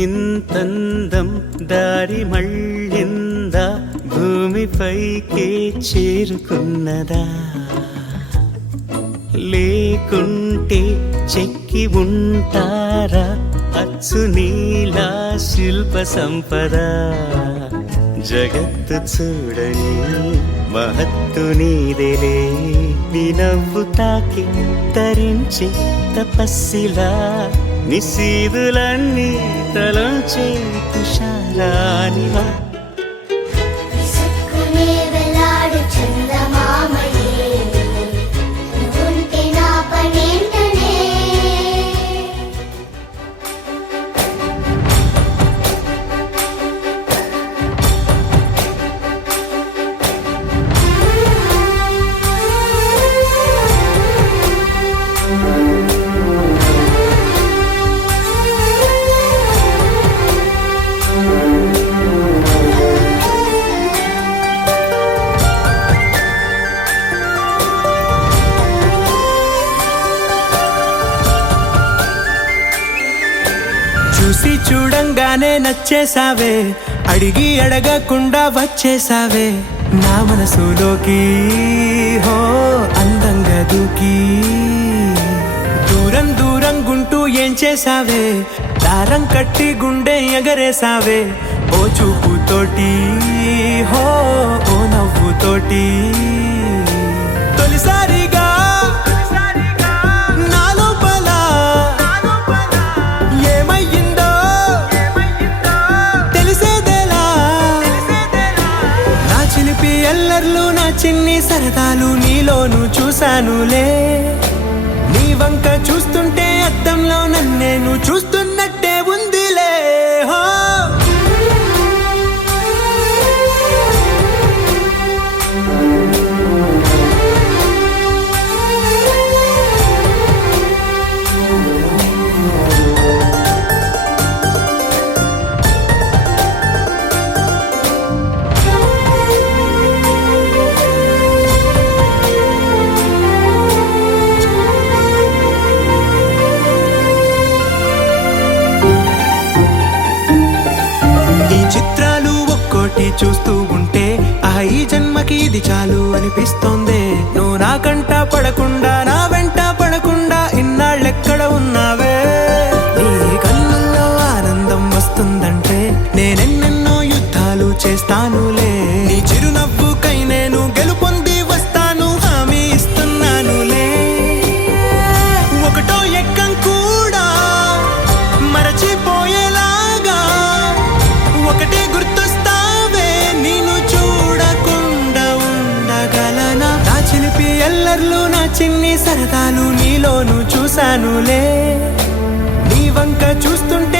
ఇంతందం దారి మళ్ళిందా భూమిపైకే చేరుకున్నదా లేకుంటే చెక్కి ఉంటారా అచ్చు నీలా శిల్ప సంపద జగత్తు చూడని మహత్తు నీదేలే నీ నవ్వు తాకి తరించి తపస్సిలా నిశీదులన్నీ తలంచే తుషారానివా చూసి చూడంగానే నచ్చేసావే అడిగి అడగకుండా వచ్చేసావే నా మనసులోకి హో అందంగా దూకి దూరం దూరం గుంటూ ఏం చేసావే దారం కట్టి గుండె ఎగరేసావే ఓ చూపుతోటి హో ఓ నవ్వుతోటి తొలిసారిగా ఎల్లర్లు నా చిన్ని సరదాలు నీలోను చూశానులే నీ వంక చూస్తుంటే అద్దంలో నన్నేను చూస్తున్నట్టే ఉందిలే హో చూస్తూ ఉంటే ఈ జన్మకి ఇది చాలు అనిపిస్తోంది నువ్వు నా కంట పడకుండా నా వెంట పడకుండా ఇన్నాళ్ళెక్కడ ఉన్నావే నీ కళ్ళల్లో ఆనందం వస్తుందంటే నేనెన్నెన్నో యుద్ధాలు చేస్తానులే నీ చిరునవ్వుకై నేను గెలుపొంది వస్తాను హామీ ఇస్తున్నానులే ఒకటో ఎక్కం కూడా మరచిపోయేలాగా ఒకటే గుర్తు ఎల్లర్లు నా చిన్ని సరదాలు నీలోను చూశానులే నీ వంక చూస్తుంటే